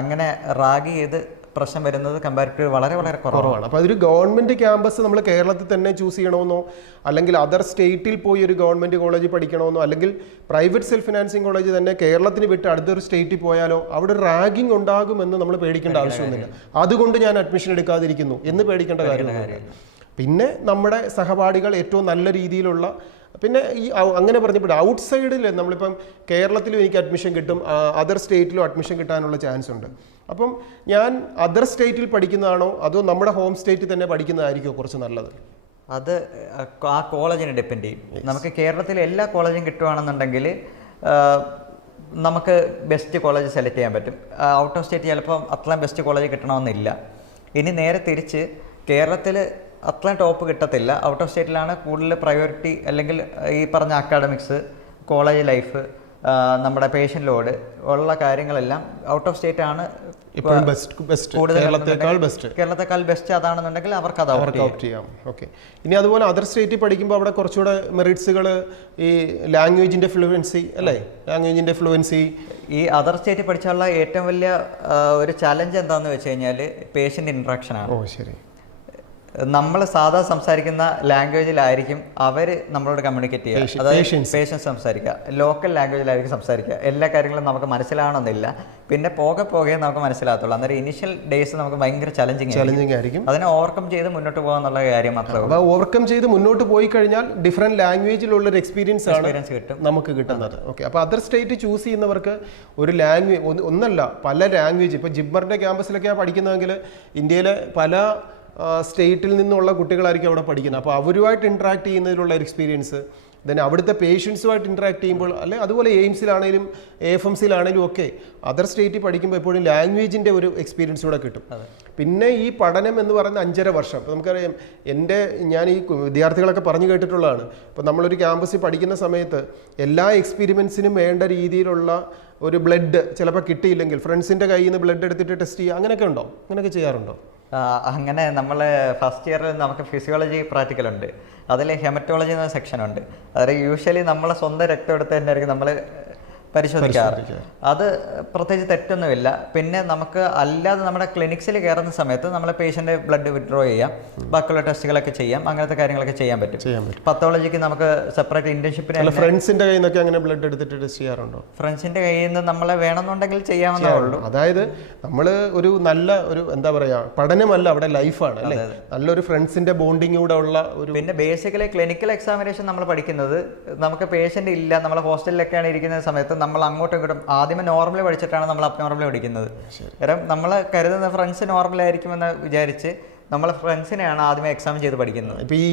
അങ്ങനെ റാഗ് ചെയ്ത് പ്രശ്നം വരുന്നത് കമ്പാരിറ്റീവ് വളരെ കുറവാണ്. അപ്പോൾ അതൊരു ഗവൺമെൻറ് ക്യാമ്പസ് നമ്മൾ കേരളത്തിൽ തന്നെ ചൂസ് ചെയ്യണമെന്നോ, അല്ലെങ്കിൽ അതർ സ്റ്റേറ്റിൽ പോയി ഒരു ഗവൺമെൻറ് കോളേജിൽ പഠിക്കണമെന്നോ, അല്ലെങ്കിൽ പ്രൈവറ്റ് സെൽഫ് ഫിനാൻസിങ് കോളേജ് തന്നെ കേരളത്തിന് വിട്ട് അടുത്തൊരു സ്റ്റേറ്റിൽ പോയാലോ അവിടെ റാഗിങ് ഉണ്ടാകുമെന്ന് നമ്മൾ പേടിക്കേണ്ട ആവശ്യമൊന്നുമില്ല. അതുകൊണ്ട് ഞാൻ അഡ്മിഷൻ എടുക്കാതിരിക്കുന്നു എന്ന് പേടിക്കേണ്ട കാര്യമില്ല. പിന്നെ നമ്മുടെ സഹപാഠികൾ ഏറ്റവും നല്ല രീതിയിലുള്ള, പിന്നെ ഈ അങ്ങനെ പറഞ്ഞപ്പോൾ ഔട്ട്സൈഡിൽ നമ്മളിപ്പം കേരളത്തിലും എനിക്ക് അഡ്മിഷൻ കിട്ടും, അതർ സ്റ്റേറ്റിലും അഡ്മിഷൻ കിട്ടാനുള്ള ചാൻസ് ഉണ്ട്. അപ്പം ഞാൻ അതർ സ്റ്റേറ്റിൽ പഠിക്കുന്നതാണോ അതോ നമ്മുടെ ഹോം സ്റ്റേറ്റിൽ തന്നെ പഠിക്കുന്നതായിരിക്കുമോ കുറച്ച് നല്ലത്? അത് ആ കോളേജിനെ ഡിപ്പെൻഡ് ചെയ്യും. നമുക്ക് കേരളത്തിലെ എല്ലാ കോളേജും കിട്ടുകയാണെന്നുണ്ടെങ്കിൽ നമുക്ക് ബെസ്റ്റ് കോളേജ് സെലക്ട് ചെയ്യാൻ പറ്റും. ഔട്ട് ഓഫ് സ്റ്റേറ്റ് ചിലപ്പം അത്രയും ബെസ്റ്റ് കോളേജ് കിട്ടണമെന്നില്ല. ഇനി നേരെ തിരിച്ച് കേരളത്തിൽ അത്രയും ടോപ്പ് കിട്ടത്തില്ല, ഔട്ട് ഓഫ് സ്റ്റേറ്റിലാണ് കൂടുതൽ പ്രയോറിറ്റി, അല്ലെങ്കിൽ ഈ പറഞ്ഞ അക്കാഡമിക്സ്, കോളേജ് ലൈഫ്, നമ്മുടെ പേഷ്യൻ്റ് ലോഡ് ഉള്ള കാര്യങ്ങളെല്ലാം ഔട്ട് ഓഫ് സ്റ്റേറ്റ് ആണ് കേരളത്തെക്കാൾ ബെസ്റ്റ്. അതാണെന്നുണ്ടെങ്കിൽ അവർക്ക് അത് ഔട്ട് ചെയ്യാം. ഓക്കെ, ഇനി അതുപോലെ അതർ സ്റ്റേറ്റിൽ പഠിക്കുമ്പോൾ അവിടെ കുറച്ചുകൂടെ മെറിറ്റ്സുകൾ ഈ ലാംഗ്വേജിൻ്റെ ഫ്ലുവൻസി അല്ലേ, ലാംഗ്വേജിൻ്റെ ഫ്ലുവൻസി. ഈ അതർ സ്റ്റേറ്റിൽ പഠിച്ചാലുള്ള ഏറ്റവും വലിയ ഒരു ചലഞ്ച് എന്താണെന്ന് വെച്ച് കഴിഞ്ഞാൽ പേഷ്യൻ്റ് ഇൻട്രാക്ഷൻ ആണ്. ഓ ശരി. നമ്മൾ സാധാ സംസാരിക്കുന്ന ലാംഗ്വേജിലായിരിക്കും അവർ നമ്മളോട് കമ്മ്യൂണിക്കേറ്റ് ചെയ്യുക, അതായത് പേഷ്യൻസ് സംസാരിക്കുക, ലോക്കൽ ലാംഗ്വേജിലായിരിക്കും സംസാരിക്കുക. എല്ലാ കാര്യങ്ങളും നമുക്ക് മനസ്സിലാവണമെന്നില്ല, പിന്നെ പോകെ നമുക്ക് മനസ്സിലാകത്തുള്ളൂ. അന്നേരം ഇനിഷ്യൽ ഡേയ്സ് നമുക്ക് ഭയങ്കര ചലഞ്ചിങ് ആയിരിക്കും. അതിനെ ഓവർകം ചെയ്ത് മുന്നോട്ട് പോകാന്നുള്ള കാര്യം മാത്രമേ. ഓവർകം ചെയ്ത് മുന്നോട്ട് പോയി കഴിഞ്ഞാൽ ഡിഫറെന്റ് ലാംഗ്വേജിലുള്ള ഒരു എക്സ്പീരിയൻസ് കിട്ടും നമുക്ക് കിട്ടുന്നത്. ഓക്കെ, അപ്പോൾ അതർ സ്റ്റേറ്റ് ചൂസ് ചെയ്യുന്നവർക്ക് ഒരു ലാംഗ്വേജ് ഒന്നല്ല പല ലാംഗ്വേജ്, ഇപ്പോൾ ജിബ്ബറിന്റെ ക്യാമ്പസിലൊക്കെയാണ് പഠിക്കുന്നതെങ്കിൽ ഇന്ത്യയിലെ പല സ്റ്റേറ്റിൽ നിന്നുള്ള കുട്ടികളായിരിക്കും അവിടെ പഠിക്കുന്നത്. അപ്പോൾ അവരുമായിട്ട് ഇൻട്രാക്ട് ചെയ്യുന്നതിലുള്ള എക്സ്പീരിയൻസ്, ദെൻ അവിടുത്തെ പേഷ്യൻസുമായിട്ട് ഇൻട്രാക്ട് ചെയ്യുമ്പോൾ, അല്ലെ അതുപോലെ എയിംസിലാണെങ്കിലും AFMCയിലാണെങ്കിലും ഒക്കെ അതർ സ്റ്റേറ്റിൽ പഠിക്കുമ്പോൾ എപ്പോഴും ലാംഗ്വേജിൻ്റെ ഒരു എക്സ്പീരിയൻസ് കൂടെ കിട്ടും. പിന്നെ ഈ പഠനം എന്ന് പറയുന്ന 5.5 വർഷം, ഇപ്പോൾ നമുക്കറിയാം, ഞാൻ ഈ വിദ്യാർത്ഥികളൊക്കെ പറഞ്ഞു കേട്ടിട്ടുള്ളതാണ്. ഇപ്പോൾ നമ്മളൊരു ക്യാമ്പസിൽ പഠിക്കുന്ന സമയത്ത് എല്ലാ എക്സ്പെരിമെൻസിനും വേണ്ട രീതിയിലുള്ള ഒരു ബ്ലഡ് ചിലപ്പോൾ കിട്ടിയില്ലെങ്കിൽ ഫ്രണ്ട്സിൻ്റെ കയ്യിൽ നിന്ന് ബ്ലഡ് എടുത്തിട്ട് ടെസ്റ്റ് ചെയ്യുക, അങ്ങനെയൊക്കെ ഉണ്ടോ? അങ്ങനെയൊക്കെ ചെയ്യാറുണ്ടോ? അങ്ങനെ നമ്മൾ ഫസ്റ്റ് ഇയറിൽ നമുക്ക് ഫിസിയോളജി പ്രാക്ടിക്കൽ ഉണ്ട്, അതിൽ ഹെമറ്റോളജി എന്ന സെക്ഷൻ ഉണ്ട്. അതായത് യൂഷ്വലി നമ്മളെ സ്വന്തം രക്തം എടുത്ത് തന്നെയായിരിക്കും നമ്മൾ പരിശോധിക്കാറ്. അത് പ്രത്യേകിച്ച് തെറ്റൊന്നുമില്ല. പിന്നെ നമുക്ക് അല്ലാതെ നമ്മുടെ ക്ലിനിക്സിൽ കയറുന്ന സമയത്ത് നമ്മളെ പേഷ്യൻ്റെ ബ്ലഡ് വിഡ്രോ ചെയ്യാം, ബാക്കിയുള്ള ടെസ്റ്റുകളൊക്കെ ചെയ്യാം, അങ്ങനത്തെ കാര്യങ്ങളൊക്കെ ചെയ്യാൻ പറ്റും. പത്തോളജിക്ക് നമുക്ക് സെപ്പറേറ്റ് ഇന്റേൺഷിപ്പിന് ഫ്രണ്ട്സിന്റെ കയ്യിൽ നിന്നൊക്കെ അങ്ങനെ ബ്ലഡ് എടുത്തിട്ട് ടെസ്റ്റ് ചെയ്യാറുണ്ടോ? ഫ്രണ്ട്സിന്റെ കയ്യിൽ നിന്ന് നമ്മളെ വേണമെന്നുണ്ടെങ്കിൽ ചെയ്യാവുന്നേ ഉള്ളൂ. അതായത് നമ്മൾ ഒരു നല്ല ഒരു എന്താ പറയാ പഠനമല്ല, അവിടെ ലൈഫാണ് അല്ലേ, നല്ലൊരു ഫ്രണ്ട്സിന്റെ ബോണ്ടിങ് കൂടെ ഉള്ള ഒരു. പിന്നെ ബേസിക്കലി ക്ലിനിക്കൽ എക്സാമിനേഷൻ നമ്മൾ പഠിക്കുന്നത് നമുക്ക് പേഷ്യന്റ് ഇല്ല, നമ്മളെ ഹോസ്റ്റലിലൊക്കെയാണ് ഇരിക്കുന്ന സമയത്ത് നമ്മൾ അങ്ങോട്ടും ഇങ്ങോട്ടും ആദ്യമേ നോർമലി പഠിച്ചിട്ടാണ് നമ്മൾ അബ്നോർമലി പഠിക്കുന്നത്. കാരണം നമ്മൾ കരുതുന്ന ഫ്രണ്ട്സ് നോർമലായിരിക്കുമെന്ന് വിചാരിച്ച് നമ്മൾ ഫ്രണ്ട്സിനെയാണ് ആദ്യമേ എക്സാം ചെയ്ത് പഠിക്കുന്നത്. ഇപ്പോൾ ഈ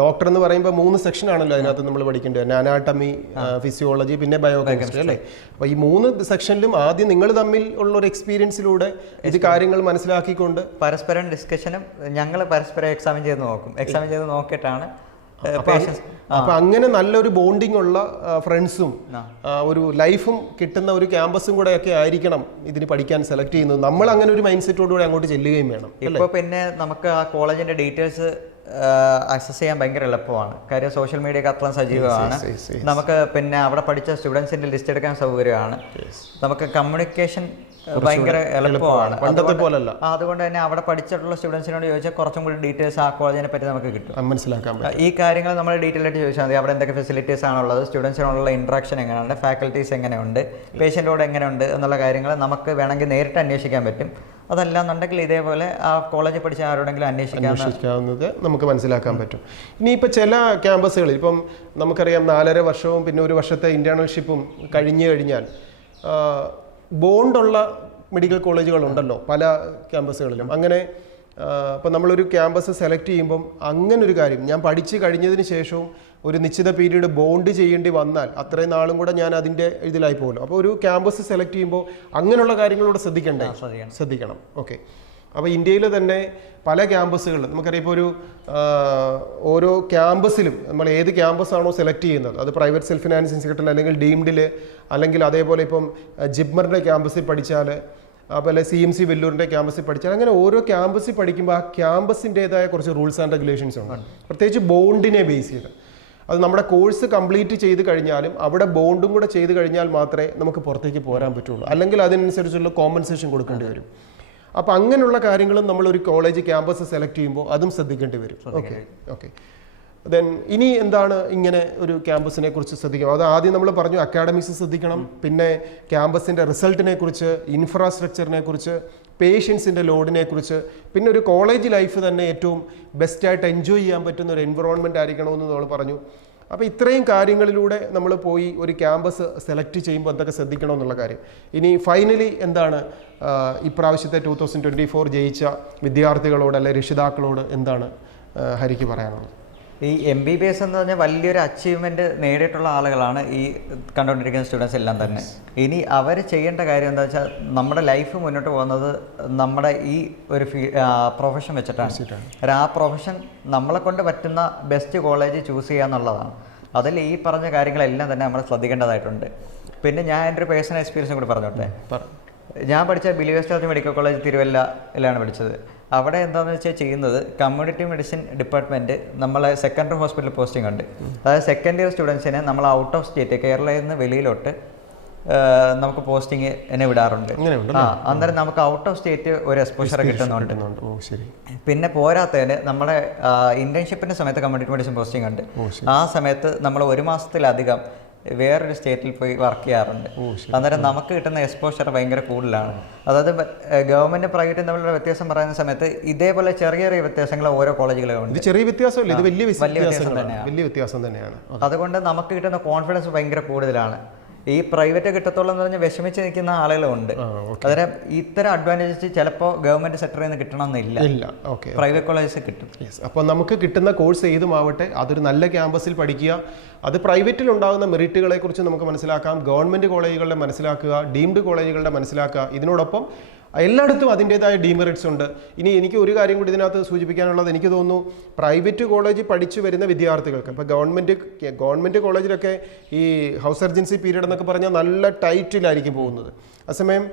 ഡോക്ടർ എന്ന് പറയുമ്പോൾ 3 സെക്ഷൻ ആണല്ലോ അതിനകത്ത് നമ്മൾ പഠിക്കേണ്ടത്, അനാട്ടമി, ഫിസിയോളജി, പിന്നെ ബയോകെമിസ്ട്രി അല്ലേ. അപ്പോൾ ഈ 3 സെക്ഷനിലും ആദ്യം നിങ്ങൾ തമ്മിൽ ഉള്ള ഒരു എക്സ്പീരിയൻസിലൂടെ ഇത് കാര്യങ്ങൾ മനസ്സിലാക്കിക്കൊണ്ട് പരസ്പരം ഡിസ്കഷനും ഞങ്ങൾ പരസ്പരം എക്സാമിൻ ചെയ്ത് നോക്കും. എക്സാമിൻ ചെയ്ത് നോക്കിയിട്ടാണ് അപ്പൊ അങ്ങനെ നല്ലൊരു ബോണ്ടിങ് ഉള്ള ഫ്രണ്ട്സും ഒരു ലൈഫും കിട്ടുന്ന ഒരു ക്യാമ്പസും കൂടെ ഒക്കെ ആയിരിക്കണം ഇതിന് പഠിക്കാൻ സെലക്ട് ചെയ്യുന്നത്. നമ്മൾ അങ്ങനെ ഒരു മൈൻഡ് സെറ്റോടുകൂടി അങ്ങോട്ട് ചെല്ലുകയും വേണം. ഇപ്പോൾ പിന്നെ നമുക്ക് ആ കോളേജിന്റെ ഡീറ്റെയിൽസ് ആക്സസ് ചെയ്യാൻ ഭയങ്കര എളുപ്പമാണ്. കാര്യം സോഷ്യൽ മീഡിയ ഒക്കെ അത്രയും സജീവമാണ്. നമുക്ക് പിന്നെ അവിടെ പഠിച്ച സ്റ്റുഡൻസിന്റെ ലിസ്റ്റ് എടുക്കാൻ സൗകര്യമാണ്. നമുക്ക് കമ്മ്യൂണിക്കേഷൻ ഭയങ്കര എളുപ്പമാണ്. അതുകൊണ്ട് തന്നെ അവിടെ പഠിച്ചിട്ടുള്ള സ്റ്റുഡൻസിനോട് ചോദിച്ചാൽ കുറച്ചും കൂടി ഡീറ്റെയിൽസ് ആ കോളേജിനെ പറ്റി നമുക്ക് കിട്ടും, മനസ്സിലാക്കാൻ പറ്റും. ഈ കാര്യങ്ങൾ നമ്മൾ ഡീറ്റെയിൽ ആയിട്ട് ചോദിച്ചാൽ മതി. അവിടെ എന്തൊക്കെ ഫെസിലിറ്റീസ് ആണുള്ളത്, സ്റ്റുഡൻസിനോടുള്ള ഇൻട്രാക്ഷൻ എങ്ങനെയുണ്ട്, ഫാക്കൽറ്റീസ് എങ്ങനെയുണ്ട്, പേഷ്യൻറ്റോട് എങ്ങനെയുണ്ട് എന്നുള്ള കാര്യങ്ങൾ നമുക്ക് വേണമെങ്കിൽ നേരിട്ട് അന്വേഷിക്കാൻ പറ്റും. അതല്ലാന്നുണ്ടെങ്കിൽ ഇതേപോലെ ആ കോളേജിൽ പഠിച്ച ആരോടെങ്കിലും അന്വേഷിക്കാവുന്നത് നമുക്ക് മനസ്സിലാക്കാൻ പറ്റും. ഇനിയിപ്പോൾ ചില ക്യാമ്പസുകളിൽ ഇപ്പം നമുക്കറിയാം 4.5 വർഷവും പിന്നെ 1 വർഷത്തെ ഇന്റേൺഷിപ്പും കഴിഞ്ഞു കഴിഞ്ഞാൽ ബോണ്ടുള്ള മെഡിക്കൽ കോളേജുകളുണ്ടല്ലോ പല ക്യാമ്പസുകളിലും. അങ്ങനെ ഇപ്പം നമ്മളൊരു ക്യാമ്പസ് സെലക്ട് ചെയ്യുമ്പം അങ്ങനൊരു കാര്യം, ഞാൻ പഠിച്ച് കഴിഞ്ഞതിന് ശേഷവും ഒരു നിശ്ചിത പീരീഡ് ബോണ്ട് ചെയ്യേണ്ടി വന്നാൽ അത്രയും നാളും കൂടെ ഞാൻ അതിൻ്റെ ഇതിലായി പോകുമല്ലോ. അപ്പോൾ ഒരു ക്യാമ്പസ് സെലക്ട് ചെയ്യുമ്പോൾ അങ്ങനെയുള്ള കാര്യങ്ങളോട് ശ്രദ്ധിക്കണം. ഓക്കെ. അപ്പോൾ ഇന്ത്യയിൽ തന്നെ പല ക്യാമ്പസുകളിൽ നമുക്കറിയാം, ഇപ്പോൾ ഒരു ഓരോ ക്യാമ്പസിലും നമ്മൾ ഏത് ക്യാമ്പസാണോ സെലക്ട് ചെയ്യുന്നത്, അത് പ്രൈവറ്റ് സെൽഫ് ഫിനാൻസ് ഇൻസ്റ്റിറ്റ്യൂട്ടിൽ അല്ലെങ്കിൽ ഡീംഡിൽ, അല്ലെങ്കിൽ അതേപോലെ ഇപ്പം ജിപ്മറിൻ്റെ ക്യാമ്പസിൽ പഠിച്ചാൽ, അതുപോലെ CMC വെല്ലൂരിൻ്റെ ക്യാമ്പസിൽ പഠിച്ചാൽ, അങ്ങനെ ഓരോ ക്യാമ്പസിൽ പഠിക്കുമ്പോൾ ആ ക്യാമ്പസിൻ്റേതായ കുറച്ച് റൂൾസ് ആൻഡ് റെഗുലേഷൻസ് ഉണ്ട്, പ്രത്യേകിച്ച് ബോണ്ടിനെ ബേസ് ചെയ്ത്. അത് നമ്മുടെ കോഴ്സ് കംപ്ലീറ്റ് ചെയ്ത് കഴിഞ്ഞാലും അവിടെ ബോണ്ടും കൂടെ ചെയ്ത് കഴിഞ്ഞാൽ മാത്രമേ നമുക്ക് പുറത്തേക്ക് പോരാൻ പറ്റുള്ളൂ, അല്ലെങ്കിൽ അതിനനുസരിച്ചുള്ള കോമ്പൻസേഷൻ കൊടുക്കേണ്ടി വരും. അപ്പോൾ അങ്ങനെയുള്ള കാര്യങ്ങളും നമ്മളൊരു കോളേജ് ക്യാമ്പസ് സെലക്ട് ചെയ്യുമ്പോൾ അതും ശ്രദ്ധിക്കേണ്ടി വരും. ഓക്കെ. ദെൻ ഇനി എന്താണ് ഇങ്ങനെ ഒരു ക്യാമ്പസിനെ കുറിച്ച് ശ്രദ്ധിക്കണം? അത് ആദ്യം നമ്മൾ പറഞ്ഞു, അക്കാഡമിക്സ് ശ്രദ്ധിക്കണം, പിന്നെ ക്യാമ്പസിൻ്റെ റിസൾട്ടിനെ കുറിച്ച്, ഇൻഫ്രാസ്ട്രക്ചറിനെ കുറിച്ച്, പേഷ്യൻസിൻ്റെ ലോഡിനെ കുറിച്ച്, പിന്നെ ഒരു കോളേജ് ലൈഫ് തന്നെ ഏറ്റവും ബെസ്റ്റായിട്ട് എൻജോയ് ചെയ്യാൻ പറ്റുന്ന ഒരു എൻവറോൺമെൻറ്റ് ആയിരിക്കണമെന്ന് നമ്മൾ പറഞ്ഞു. അപ്പോൾ ഇത്രയും കാര്യങ്ങളിലൂടെ നമ്മൾ പോയി ഒരു ക്യാമ്പസ് സെലക്ട് ചെയ്യുമ്പോൾ എന്തൊക്കെ ശ്രദ്ധിക്കണം എന്നുള്ള കാര്യം. ഇനി ഫൈനലി എന്താണ് ഇപ്രാവശ്യത്തെ 2024 ജയിച്ച വിദ്യാർത്ഥികളോട് അല്ലെ രക്ഷിതാക്കളോട് എന്താണ് ഹരിക്ക് പറയാനുള്ളത്? ഈ MBBS എന്ന് പറഞ്ഞാൽ വലിയൊരു അച്ചീവ്മെൻറ്റ് നേടിയിട്ടുള്ള ആളുകളാണ് ഈ കണ്ടുകൊണ്ടിരിക്കുന്ന സ്റ്റുഡൻസ് എല്ലാം തന്നെ. ഇനി അവർ ചെയ്യേണ്ട കാര്യം എന്താ വെച്ചാൽ, നമ്മുടെ ലൈഫ് മുന്നോട്ട് പോകുന്നത് നമ്മുടെ ഈ ഒരു പ്രൊഫഷൻ വെച്ചിട്ടാണ്. ആ പ്രൊഫഷൻ നമ്മളെ കൊണ്ട് പറ്റുന്ന ബെസ്റ്റ് കോളേജ് ചൂസ് ചെയ്യുക എന്നുള്ളതാണ്. അതിൽ ഈ പറഞ്ഞ കാര്യങ്ങളെല്ലാം തന്നെ നമ്മൾ ശ്രദ്ധിക്കേണ്ടതായിട്ടുണ്ട്. പിന്നെ ഞാൻ എൻ്റെ ഒരു പേഴ്സണൽ എക്സ്പീരിയൻസും കൂടി പറഞ്ഞോട്ടെ. ഞാൻ പഠിച്ച ബിലീവേഴ്സ് ചർച്ച് മെഡിക്കൽ കോളേജ് തിരുവല്ലയിലാണ് പഠിച്ചത്. അവിടെ എന്താണെന്ന് വെച്ചാൽ ചെയ്യുന്നത്, കമ്മ്യൂണിറ്റി മെഡിസിൻ ഡിപ്പാർട്ട്മെൻറ്റ് നമ്മളെ സെക്കൻഡറി ഹോസ്പിറ്റൽ പോസ്റ്റിംഗ് ഉണ്ട്. അതായത് സെക്കൻഡ് ഇയർ സ്റ്റുഡൻസിനെ നമ്മൾ ഔട്ട് ഓഫ് സ്റ്റേറ്റ്, കേരളയിൽ നിന്ന് വെളിയിലോട്ട് നമുക്ക് പോസ്റ്റിംഗ് എന്നെ വിടാറുണ്ട്. അന്നേരം നമുക്ക് ഔട്ട് ഓഫ് സ്റ്റേറ്റ് ഒരു എക്സ്പോഷർ കിട്ടുന്നുണ്ട്. പിന്നെ പോരാത്തതിന് നമ്മുടെ ഇന്റേൺഷിപ്പിൻ്റെ സമയത്ത് കമ്മ്യൂണിറ്റി മെഡിസിൻ പോസ്റ്റിംഗ് ഉണ്ട്. ആ സമയത്ത് നമ്മൾ 1 മാസത്തിലധികം വേറൊരു സ്റ്റേറ്റിൽ പോയി വർക്ക് ചെയ്യാറുണ്ട്. അന്നേരം നമുക്ക് കിട്ടുന്ന എക്സ്പോഷർ ഭയങ്കര കൂടുതലാണ്. അതായത് ഗവൺമെന്റ് പ്രൈവറ്റും തമ്മിലുള്ള വ്യത്യാസം പറയുന്ന സമയത്ത് ഇതേപോലെ ചെറിയ ചെറിയ വ്യത്യാസങ്ങൾ ഓരോ കോളേജുകളും ഉണ്ട്. ചെറിയ വ്യത്യാസമല്ല, ഇത് വലിയ വ്യത്യാസം തന്നെയാണ്. അതുകൊണ്ട് നമുക്ക് കിട്ടുന്ന കോൺഫിഡൻസ് ഭയങ്കര കൂടുതലാണ്. ഈ പ്രൈവറ്റ് കിട്ടത്തോളം എന്ന് പറഞ്ഞാൽ വിഷമിച്ച് നിൽക്കുന്ന ആളുകളുണ്ട്. അന്നേരം ഇത്തരം അഡ്വാൻറ്റേജസ് ചിലപ്പോൾ ഗവൺമെന്റ് സെക്ടറിൽ നിന്ന് കിട്ടണമെന്നില്ല, പ്രൈവറ്റ് കോളേജസ് കിട്ടും. അപ്പോൾ നമുക്ക് കിട്ടുന്ന കോഴ്സ് ഏതുമാവട്ടെ അതൊരു നല്ല ക്യാമ്പസിൽ പഠിക്കുക. അത് പ്രൈവറ്റിൽ ഉണ്ടാകുന്ന മെറിറ്റുകളെ കുറിച്ച് നമുക്ക് മനസ്സിലാക്കാം, ഗവൺമെന്റ് കോളേജുകളുടെ മനസ്സിലാക്കുക, ഡീംഡ് കോളേജുകളുടെ മനസ്സിലാക്കുക. ഇതിനോടൊപ്പം എല്ലായിടത്തും അതിൻ്റേതായ ഡീമെറിറ്റ്സ് ഉണ്ട്. ഇനി എനിക്ക് ഒരു കാര്യം കൂടി ഇതിനകത്ത് സൂചിപ്പിക്കാനുള്ളത്, എനിക്ക് തോന്നുന്നു പ്രൈവറ്റ് കോളേജ് പഠിച്ചു വരുന്ന വിദ്യാർത്ഥികൾക്ക്, ഇപ്പോൾ ഗവൺമെൻറ് കോളേജിലൊക്കെ ഈ ഹൗസ് സർജൻസി പീരീഡ് എന്നൊക്കെ പറഞ്ഞാൽ നല്ല ടൈറ്റിലായിരിക്കും പോകുന്നത്. അസമയം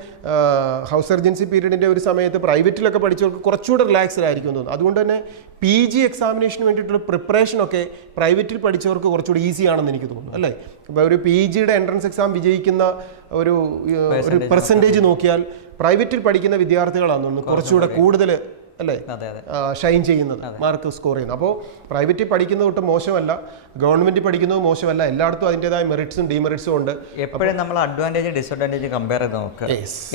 ഹൗസ് സർജൻസി പീരീഡിൻ്റെ ഒരു സമയത്ത് പ്രൈവറ്റിലൊക്കെ പഠിച്ചവർക്ക് കുറച്ചുകൂടെ റിലാക്സ്ഡ് ആയിരിക്കും തോന്നുന്നു. അതുകൊണ്ട് തന്നെ PG എക്സാമിനേഷന് വേണ്ടിയിട്ടുള്ള പ്രിപ്പറേഷനൊക്കെ പ്രൈവറ്റിൽ പഠിച്ചവർക്ക് കുറച്ചുകൂടി ഈസി ആണെന്ന് എനിക്ക് തോന്നുന്നു അല്ലേ. ഇപ്പോൾ ഒരു PGയുടെ എൻട്രൻസ് എക്സാം വിജയിക്കുന്ന ഒരു പെർസെൻറ്റേജ് നോക്കിയാൽ പ്രൈവറ്റിൽ പഠിക്കുന്ന വിദ്യാർത്ഥികളാണെന്ന് തോന്നുന്നു കുറച്ചുകൂടെ കൂടുതൽ അല്ലേ ഷൈൻ ചെയ്യുന്നത്, മാർക്ക് സ്കോർ ചെയ്യുന്നത്. അപ്പോൾ പ്രൈവറ്റിൽ പഠിക്കുന്നത് തൊട്ട് മോശമല്ല, ഗവൺമെൻറ് പഠിക്കുന്നത് മോശമല്ല, എല്ലായിടത്തും അതിൻ്റെതായ മെറിറ്റ്സും ഡിമെറിറ്റ്സും ഉണ്ട്. എപ്പോഴും നമ്മൾ അഡ്വാൻറ്റേജ് ഡിസഡ്വാൻറ്റേജ് കമ്പയർ ചെയ്ത് നോക്കുക.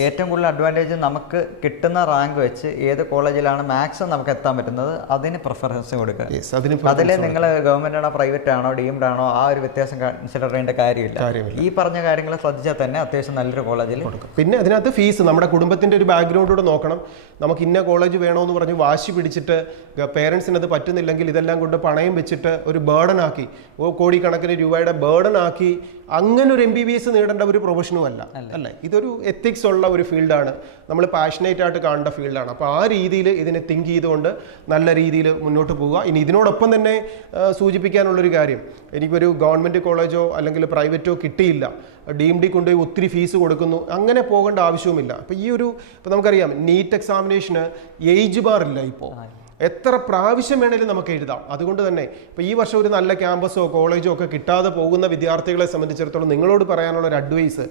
ഏറ്റവും കൂടുതൽ അഡ്വാൻറ്റേജ് നമുക്ക് കിട്ടുന്ന റാങ്ക് വെച്ച് ഏത് കോളേജിലാണ് മാക്സിമം നമുക്ക് എത്താൻ പറ്റുന്നത് അതിന് പ്രിഫറൻസ് കൊടുക്കുക. അതിൽ നിങ്ങൾ ഗവൺമെൻറ് ആണോ പ്രൈവറ്റ് ആണോ ഡീംഡ് ആണോ ആ ഒരു വ്യത്യാസം കൺസിഡർ ചെയ്യേണ്ട കാര്യമില്ല. ഈ പറഞ്ഞ കാര്യങ്ങൾ ശ്രദ്ധിച്ചാൽ തന്നെ അത്യാവശ്യം നല്ലൊരു കോളേജിൽ കൊടുക്കും. പിന്നെ അതിനകത്ത് ഫീസ് നമ്മുടെ കുടുംബത്തിൻ്റെ ഒരു ബാക്ക്ഗ്രൗണ്ടൂടെ നോക്കണം. നമുക്ക് ഇന്ന കോളേജ് വേണമെന്ന് പറഞ്ഞ് വാശി പിടിച്ചിട്ട് പേരൻസിന് അത് പറ്റുന്നില്ലെങ്കിൽ ഇതെല്ലാം കൊണ്ട് പണയം വെച്ചിട്ട് ഒരു ബേർഡൻ ആക്കി, കോടിക്കണക്കിന് രൂപയുടെ ബേർഡൻ ആക്കി അങ്ങനെ ഒരു MBBS നേടേണ്ട ഒരു പ്രൊഫഷനും അല്ല അല്ലേ. ഇതൊരു എത്തിക്സ് ഉള്ള ഒരു ഫീൽഡാണ്, നമ്മൾ പാഷനേറ്റ് ആയിട്ട് കാണേണ്ട ഫീൽഡാണ്. അപ്പോൾ ആ രീതിയിൽ ഇതിനെ തിങ്ക് ചെയ്തുകൊണ്ട് നല്ല രീതിയിൽ മുന്നോട്ട് പോവുക. ഇനി ഇതിനോടൊപ്പം തന്നെ സൂചിപ്പിക്കാനുള്ളൊരു കാര്യം, എനിക്കൊരു ഗവൺമെൻറ് കോളേജോ അല്ലെങ്കിൽ പ്രൈവറ്റോ കിട്ടിയില്ല, DMD കൊണ്ടുപോയി ഒത്തിരി ഫീസ് കൊടുക്കുന്നു, അങ്ങനെ പോകേണ്ട ആവശ്യവുമില്ല. അപ്പോൾ ഇപ്പോൾ നമുക്കറിയാം നീറ്റ് എക്സാമിനേഷന് ഏജ് ബാർ ഇല്ല. ഇപ്പോൾ എത്ര പ്രാവശ്യം വേണേലും നമുക്ക് എഴുതാം. അതുകൊണ്ട് തന്നെ ഇപ്പോൾ ഈ വർഷം ഒരു നല്ല ക്യാമ്പസോ കോളേജോ ഒക്കെ കിട്ടാതെ പോകുന്ന വിദ്യാർത്ഥികളെ സംബന്ധിച്ചിടത്തോളം നിങ്ങളോട് പറയാനുള്ള ഒരു അഡ്വൈസ്,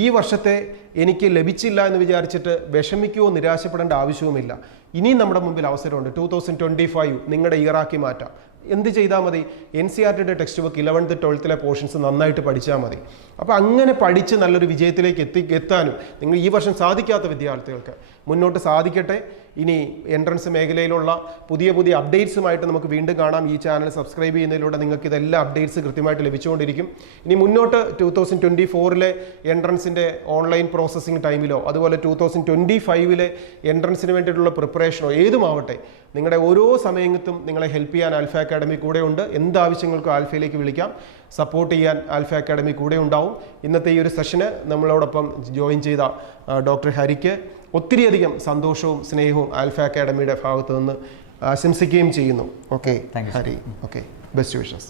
ഈ വർഷത്തെ എനിക്ക് ലഭിച്ചില്ല എന്ന് വിചാരിച്ചിട്ട് വിഷമിക്കുകയോ നിരാശപ്പെടേണ്ട ആവശ്യവുമില്ല. ഇനിയും നമ്മുടെ മുമ്പിൽ അവസരമുണ്ട്. 2025 നിങ്ങളുടെ ഇയറാക്കി മാറ്റാം. എന്ത് ചെയ്താൽ മതി? NCERTയുടെ text book 11th 12th portions നന്നായിട്ട് പഠിച്ചാൽ മതി. അപ്പോൾ അങ്ങനെ പഠിച്ച് നല്ലൊരു വിജയത്തിലേക്ക് എത്താനും നിങ്ങൾ ഈ വർഷം സാധിക്കാത്ത വിദ്യാർത്ഥികൾക്ക് മുന്നോട്ട് സാധിക്കട്ടെ. ഇനി എൻട്രൻസ് മേഖലയിലുള്ള പുതിയ പുതിയ അപ്ഡേറ്റ്സുമായിട്ട് നമുക്ക് വീണ്ടും കാണാം. ഈ ചാനൽ സബ്സ്ക്രൈബ് ചെയ്യുന്നതിലൂടെ നിങ്ങൾക്ക് ഇതെല്ലാം അപ്ഡേറ്റ്സ് കൃത്യമായിട്ട് ലഭിച്ചുകൊണ്ടിരിക്കും. ഇനി മുന്നോട്ട് 2024 എൻട്രൻസിൻ്റെ ഓൺലൈൻ പ്രോസസ്സിംഗ് ടൈമിലോ അതുപോലെ 2025 എൻട്രൻസിന് വേണ്ടിയിട്ടുള്ള പ്രിപ്പറേഷനോ ഏതുമാവട്ടെ, നിങ്ങളുടെ ഓരോ സമയത്തും നിങ്ങളെ ഹെൽപ്പ് ചെയ്യാൻ ആൽഫ അക്കാഡമി കൂടെ ഉണ്ട്. എന്താവശ്യങ്ങൾക്കും ആൽഫയിലേക്ക് വിളിക്കാം. സപ്പോർട്ട് ചെയ്യാൻ ആൽഫ അക്കാഡമി കൂടെ ഉണ്ടാവും. ഇന്നത്തെ ഈ ഒരു സെഷന് നമ്മളോടൊപ്പം ജോയിൻ ചെയ്ത ഡോക്ടർ ഹരിക്ക് ഒത്തിരിയധികം സന്തോഷവും സ്നേഹവും ആൽഫ അക്കാഡമിയുടെ ഭാഗത്തു നിന്ന് ആശംസിക്കുകയും ചെയ്യുന്നു. Okay Hari, okay, best wishes.